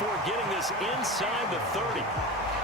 before getting this inside the 30.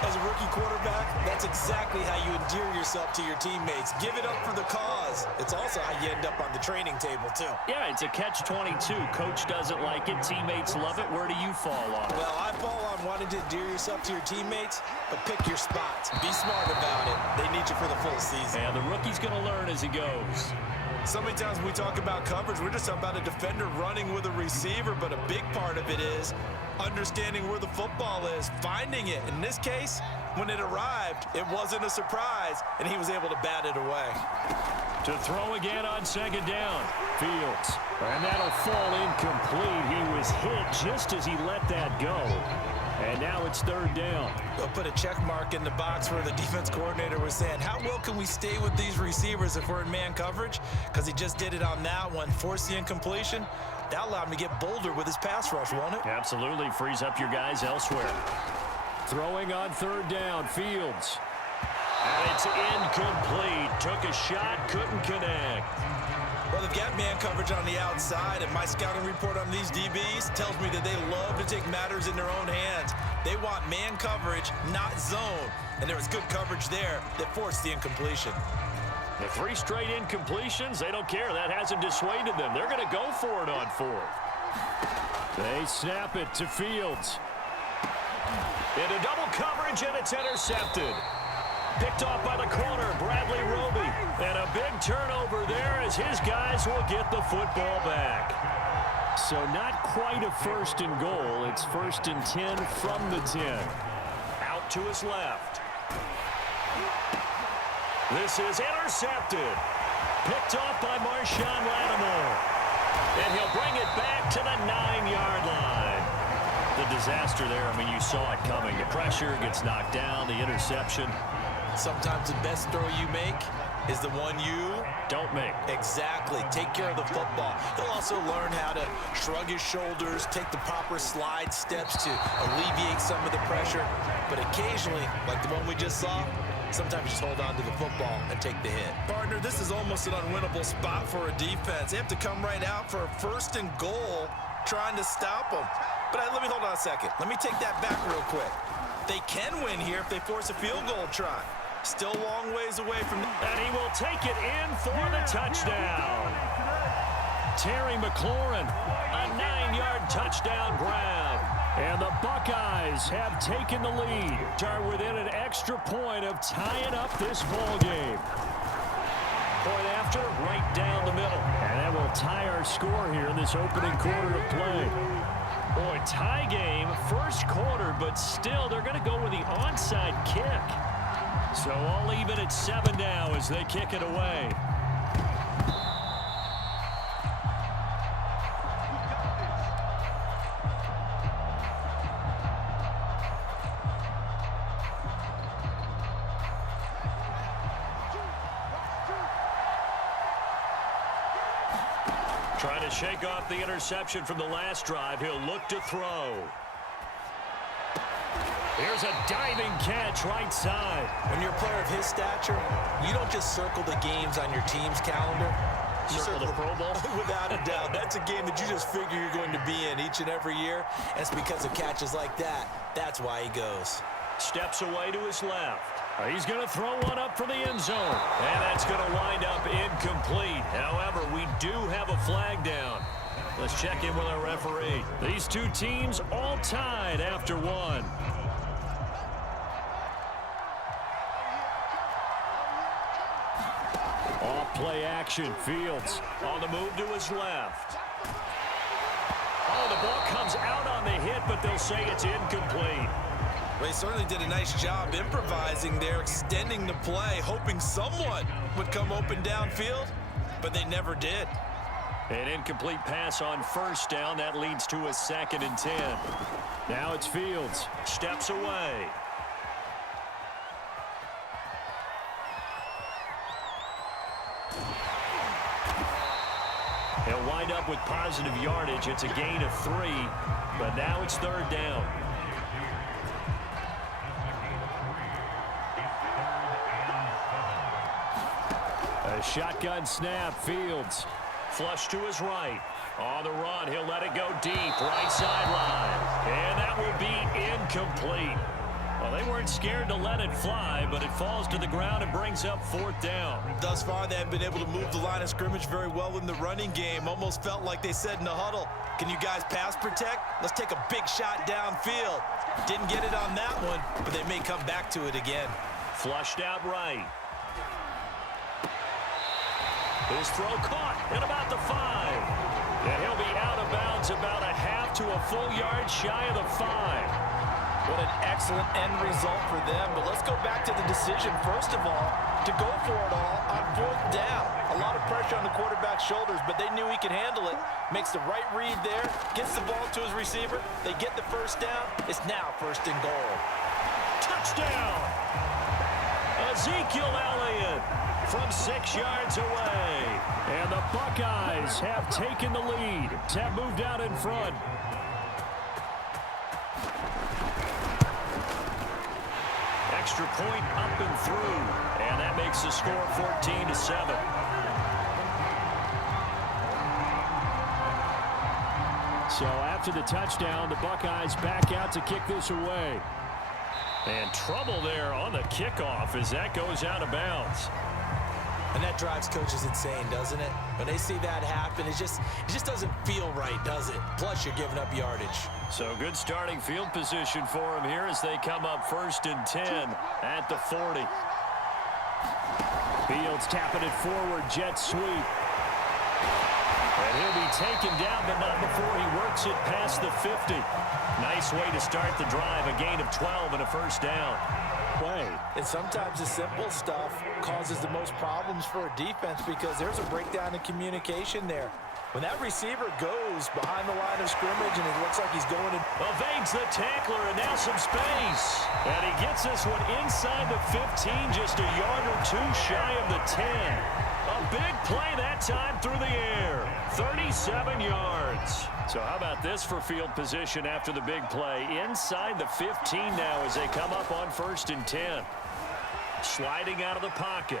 As a rookie quarterback, that's exactly how you endear yourself to your teammates. Give it up for the cause. It's also how you end up on the training table, too. Yeah, it's a catch-22. Coach doesn't like it. Teammates love it. Where do you fall on it? Well, I fall on wanting to endear yourself to your teammates, but pick your spots. Be smart about it. They need you for the full season. And the rookie's going to learn as he goes. So many times when we talk about coverage, we're just talking about a defender running with a receiver, but a big part of it is understanding where the football is, finding it. In this case, when it arrived, it wasn't a surprise, and he was able to bat it away. To throw again on second down, Fields. And that'll fall incomplete. He was hit just as he let that go. And now it's third down. They'll put a check mark in the box where the defense coordinator was saying, how well can we stay with these receivers if we're in man coverage? Because he just did it on that one, forced the incompletion. That allowed him to get bolder with his pass rush, won't it? Absolutely. Frees up your guys elsewhere. Throwing on third down, Fields. And it's incomplete. Took a shot, couldn't connect. Well, they've got man coverage on the outside, and my scouting report on these DBs tells me that they love to take matters in their own hands. They want man coverage, not zone. And there was good coverage there that forced the incompletion. The 3 straight incompletions, they don't care. That hasn't dissuaded them. They're going to go for it on 4th. They snap it to Fields. Into double coverage, and it's intercepted. Picked off by the corner, Bradley Roby. And a big turnover there as his guys will get the football back. So not quite a 1st and goal. It's 1st and 10 from the 10. Out to his left. This is intercepted. Picked off by Marshawn Lattimore. And he'll bring it back to the 9-yard line. The disaster there, I mean, you saw it coming. The pressure gets knocked down, the interception. Sometimes the best throw you make is the one you don't make. Exactly. Take care of the football. He'll also learn how to shrug his shoulders, take the proper slide steps to alleviate some of the pressure. But occasionally, like the one we just saw, sometimes just hold on to the football and take the hit. Partner, this is almost an unwinnable spot for a defense. They have to come right out for a 1st and goal trying to stop them. But let me hold on a second. Let me take that back real quick. They can win here if they force a field goal try. Still a long ways away from that. And he will take it in for the touchdown. Terry McLaurin, a 9-yard touchdown grab. And the Buckeyes have taken the lead. Are within an extra point of tying up this ball game. Point after, right down the middle. And that will tie our score here in this opening quarter of play. Boy, tie game, 1st quarter, but still they're going to go with the onside kick. So all even at 7 now as they kick it away. Trying to shake off the interception from the last drive. He'll look to throw. Here's a diving catch right side. When you're a player of his stature, you don't just circle the games on your team's calendar. You circle the Pro Bowl? Without a doubt. That's a game that you just figure you're going to be in each and every year. And it's because of catches like that. That's why he goes. Steps away to his left. He's going to throw one up for the end zone. And that's going to wind up incomplete. However, we do have a flag down. Let's check in with our referee. These two teams all tied after one. Off-play action. Fields on the move to his left. Oh, the ball comes out on the hit, but they'll say it's incomplete. Well, he certainly did a nice job improvising there, extending the play, hoping someone would come open downfield, but they never did. An incomplete pass on 1st down. That leads to a 2nd and 10. Now it's Fields. Steps away. He'll wind up with positive yardage. It's a gain of 3, but now it's 3rd down. A shotgun snap. Fields. Flush to his right. On the run, he'll let it go deep. Right sideline. And that will be incomplete. Well, they weren't scared to let it fly, but it falls to the ground and brings up 4th down. Thus far, they haven't been able to move the line of scrimmage very well in the running game. Almost felt like they said in the huddle, can you guys pass protect? Let's take a big shot downfield. Didn't get it on that one, but they may come back to it again. Flushed out right. His throw caught at about the 5. And he'll be out of bounds about a half to a full yard shy of the 5. What an excellent end result for them. But let's go back to the decision, first of all, to go for it all on 4th down. A lot of pressure on the quarterback's shoulders, but they knew he could handle it. Makes the right read there, gets the ball to his receiver. They get the first down. It's now 1st and goal. Touchdown! Ezekiel Elliott from 6 yards away. And the Buckeyes have taken the lead. Have moved out in front. Extra point up and through. And that makes the score 14-7. So after the touchdown, the Buckeyes back out to kick this away. And trouble there on the kickoff as that goes out of bounds. And that drives coaches insane, doesn't it? When they see that happen, it just doesn't feel right, does it? Plus, you're giving up yardage. So good starting field position for him here as they come up 1st and 10 at the 40. Fields tapping it forward, jet sweep. And he'll be taken down, but not before he works it past the 50. Nice way to start the drive, a gain of 12 and a 1st down. And sometimes the simple stuff causes the most problems for a defense because there's a breakdown in communication there. When that receiver goes behind the line of scrimmage and it looks like he's going to... Evades the tackler and now some space. And he gets this one inside the 15, just a yard or 2 shy of the 10. A big play that time through the air. 37 yards. So how about this for field position after the big play? Inside the 15 now as they come up on 1st and 10. Sliding out of the pocket.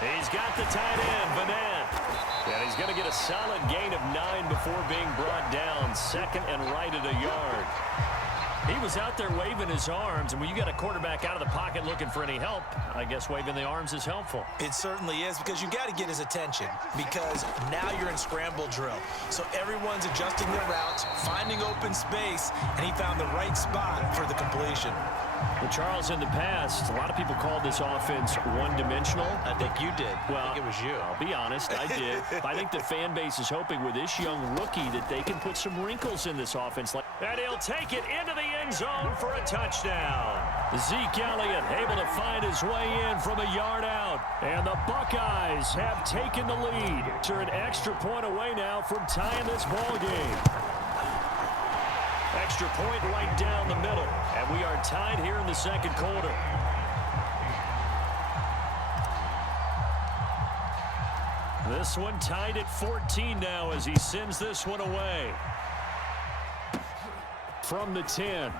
He's got the tight end, Vanette. And he's going to get a solid gain of 9 before being brought down. 2nd and right at a yard. He was out there waving his arms, and when you got a quarterback out of the pocket looking for any help, I guess waving the arms is helpful. It certainly is, because you got to get his attention, because now you're in scramble drill. So everyone's adjusting their routes, finding open space, and he found the right spot for the completion. Well, Charles, in the past, a lot of people called this offense one-dimensional. I think you did. Well, I think it was you. I'll be honest, I did. I think the fan base is hoping with this young rookie that they can put some wrinkles in this offense. And he'll take it into the end zone for a touchdown. Zeke Elliott able to find his way in from a yard out. And the Buckeyes have taken the lead. They're an extra point away now from tying this ball game. Extra point right down the middle. And we are tied here in the 2nd quarter. This one tied at 14 now as he sends this one away. From the 10.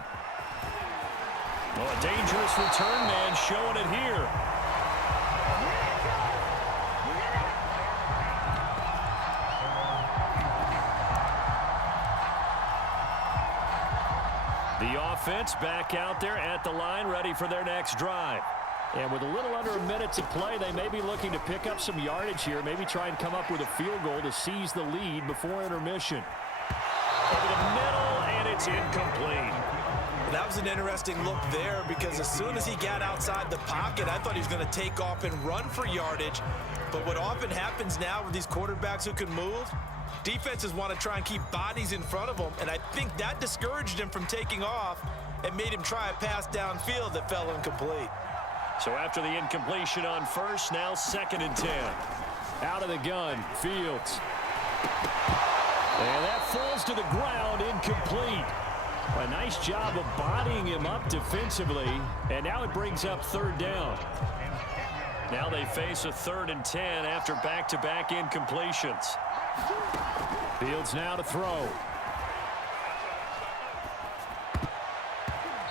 Oh, a dangerous return man showing it here. The offense back out there at the line, ready for their next drive. And with a little under a minute to play, they may be looking to pick up some yardage here, maybe try and come up with a field goal to seize the lead before intermission. Over the middle, and it's incomplete. That was an interesting look there, because as soon as he got outside the pocket, I thought he was going to take off and run for yardage. But what often happens now with these quarterbacks who can move, defenses want to try and keep bodies in front of them, and I think that discouraged him from taking off and made him try a pass downfield that fell incomplete. So after the incompletion on first, now 2nd and 10. Out of the gun, Fields. And that falls to the ground, incomplete. A nice job of bodying him up defensively, and now it brings up 3rd down. Now they face a 3rd and 10 after back-to-back incompletions. Fields now to throw.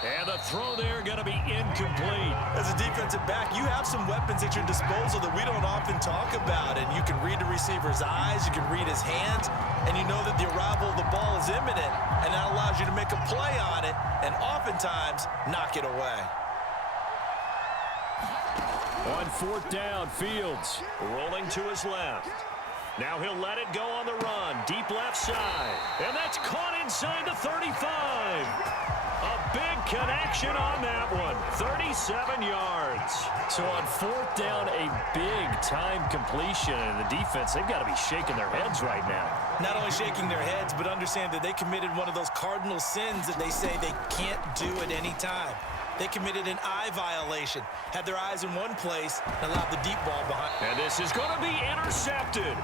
And the throw there going to be incomplete. As a defensive back, you have some weapons at your disposal that we don't often talk about. And you can read the receiver's eyes, you can read his hands, and you know that the arrival of the ball is imminent. And that allows you to make a play on it and oftentimes knock it away. On fourth down, Fields rolling to his left. Now he'll let it go on the run, deep left side. And that's caught inside the 35. A big connection on that one, 37 yards. So on fourth down, a big-time completion. And the defense, they've got to be shaking their heads right now. Not only shaking their heads, but understand that they committed one of those cardinal sins that they say they can't do at any time. They committed an eye violation, had their eyes in one place, and allowed the deep ball behind. And this is going to be intercepted.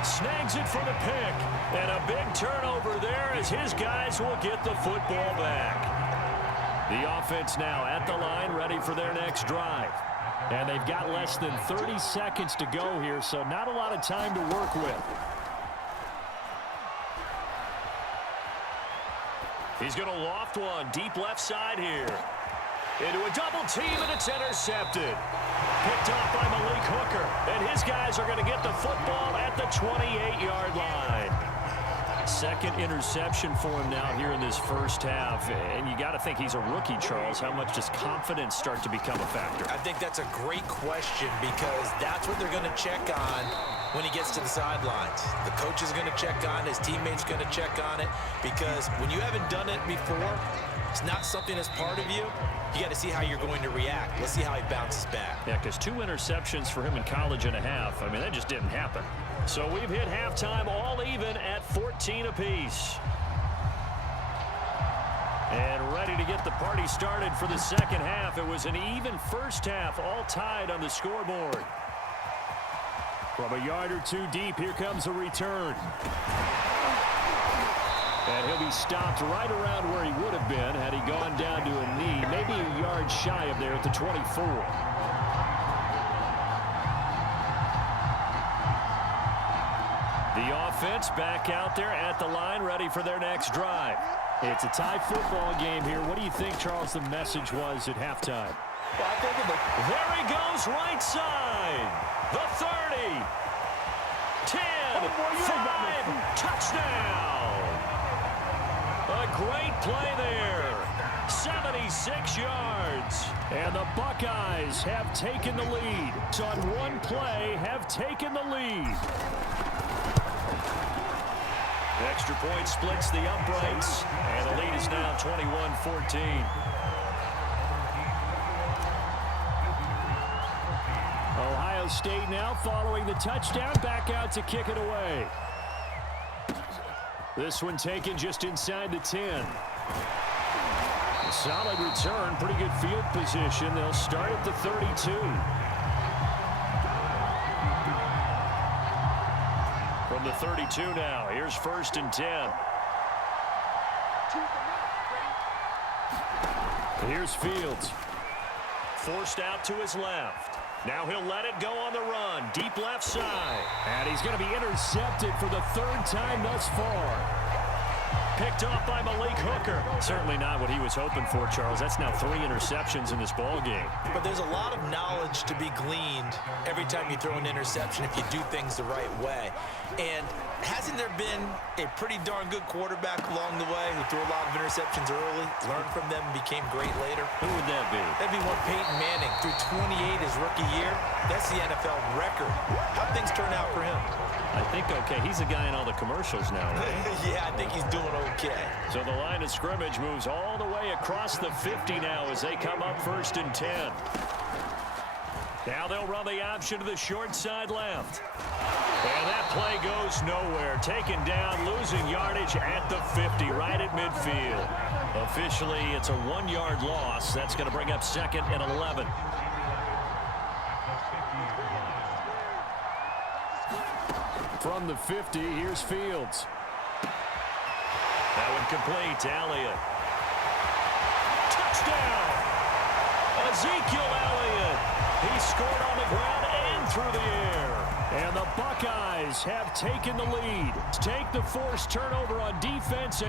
Snags it for the pick. And a big turnover there as his guys will get the football back. The offense now at the line, ready for their next drive. And they've got less than 30 seconds to go here, so not a lot of time to work with. He's going to loft one deep left side here. Into a double team, and it's intercepted. Picked off by Malik Hooker, and his guys are going to get the football at the 28-yard line. Second interception for him now here in this first half, and you got to think he's a rookie, Charles. How much does confidence start to become a factor? I think that's a great question because that's what they're going to check on when he gets to the sidelines. The coach is going to check on, his teammates going to check on it, because when you haven't done it before, it's not something that's part of you. You got to see how you're going to react. Let's see how he bounces back. Yeah, because 2 interceptions for him in college and a half. I mean, that just didn't happen. So we've hit halftime all even at 14 apiece. And ready to get the party started for the second half. It was an even first half, all tied on the scoreboard. From a yard or two deep, here comes a return. And he'll be stopped right around where he would have been had he gone down to a knee, maybe a yard shy of there at the 24. The offense back out there at the line, ready for their next drive. It's a tie football game here. What do you think, Charles, the message was at halftime? Well, I think there he goes, right side. The 30. 10. 5. Touchdown. A great play there. 76 yards. And the Buckeyes have taken the lead. So on one play, have taken the lead. Extra point splits the uprights. And the lead is now 21-14. Ohio State now following the touchdown, back out to kick it away. This one taken just inside the 10. A solid return, pretty good field position. They'll start at the 32. From the 32 now, here's 1st and 10. Here's Fields. Forced out to his left. Now he'll let it go on the run, deep left side. And he's going to be intercepted for the 3rd time thus far. Picked off by Malik Hooker. Certainly not what he was hoping for, Charles. That's now 3 interceptions in this ball game. But there's a lot of knowledge to be gleaned every time you throw an interception if you do things the right way. And hasn't there been a pretty darn good quarterback along the way who threw a lot of interceptions early, learned from them, and became great later? Who would that be? That'd be one Peyton Manning. Threw 28 his rookie year. That's the NFL record. How'd things turn out for him? I think okay. He's the guy in all the commercials now, right? Yeah, I think he's doing okay. So the line of scrimmage moves all the way across the 50 now as they come up 1st and 10. Now they'll run the option to the short side left. And that play goes nowhere. Taken down, losing yardage at the 50, right at midfield. Officially, it's a 1-yard loss. That's going to bring up 2nd and 11. From the 50, here's Fields. That one complete to Elliott. Touchdown! Ezekiel Elliott. He scored on the ground and through the air. And the Buckeyes have taken the lead. Take the forced turnover on defense.